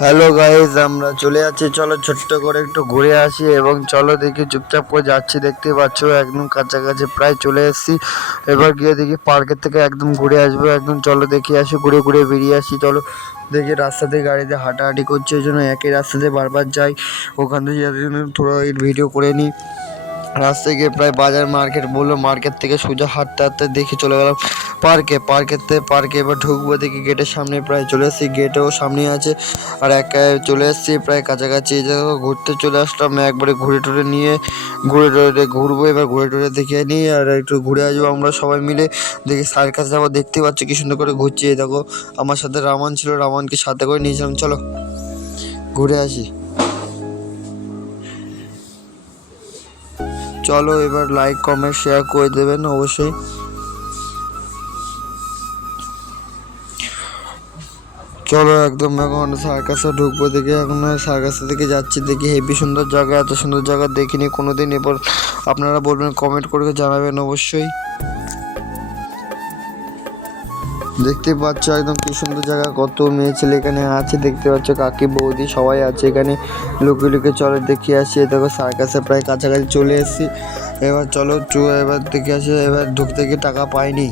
Hello guys, আমরা চলে যাচ্ছি। চলো ছোট্ট করে একটু ঘুরে আসি এবং চলো দেখি, চুপচাপ করে যাচ্ছি, দেখতে পাচ্ছ একদম কাছাকাছি প্রায় চলে এসেছি। এবার গিয়ে দেখি পার্কের থেকে একদম ঘুরে আসবো। একদম চলো দেখে আসি, ঘুরে ঘুরে বেরিয়ে আসি। চলো দেখি রাস্তা দিয়ে গাড়িতে হাঁটাহাঁটি করছে, ওই জন্য একই রাস্তাতে বারবার যাই। ওখান থেকে যাওয়ার জন্য থোড়া ভিডিও করে নিই। রাস্তায় গিয়ে প্রায় বাজার মার্কেট বললো, মার্কেট থেকে সোজা হাঁটতে হাঁটতে দেখি চলে গেলাম পার্কে এবার ঢুকবো। দেখি গেটের সামনে প্রায় চলে এসেছি, গেটেও সামনে আছে। আর চলে এসেছি প্রায় কাছাকাছি। এই জায়গা ঘুরতে চলে আসলাম, একবারে ঘুরে টুরে নিয়ে ঘুরবো। এবার ঘুরে টুরে দেখে নিই আর একটু ঘুরে আসবো আমরা সবাই মিলে। দেখি সার্কাস যাবো, দেখতে পাচ্ছি কি সুন্দর করে ঘুরছি। এই দেখো আমার সাথে রামান ছিল, রামানকে সাথে করে নিয়েছিলাম। চলো ঘুরে আসি। চলো এবার লাইক কমেন্ট শেয়ার করে দেবেন অবশ্যই। চলো একদম এখন সার্কাসে ঢুকবো। দেখি এখন সার্কাসের দিকে যাচ্ছি। দেখি হেবি সুন্দর জায়গা, এত সুন্দর জায়গা দেখিনি কোনোদিন। এবার আপনারা বলবেন, কমেন্ট করে জানাবেন অবশ্যই। দেখতে পাচ্ছ একদম কি সুন্দর জায়গা, কত মেয়ে ছেলে এখানে আছে। দেখতে পাচ্ছ কাকি বৌদি সবাই আছে এখানে। লুকিয়ে লুকিয়ে চলো দেখে আসি। দেখো সার্কাসে প্রায় কাছাকাছি চলে এসেছি। এবার চলো এবার দেখে আসি। এবার ঢুকতে গিয়ে টাকা পাইনি।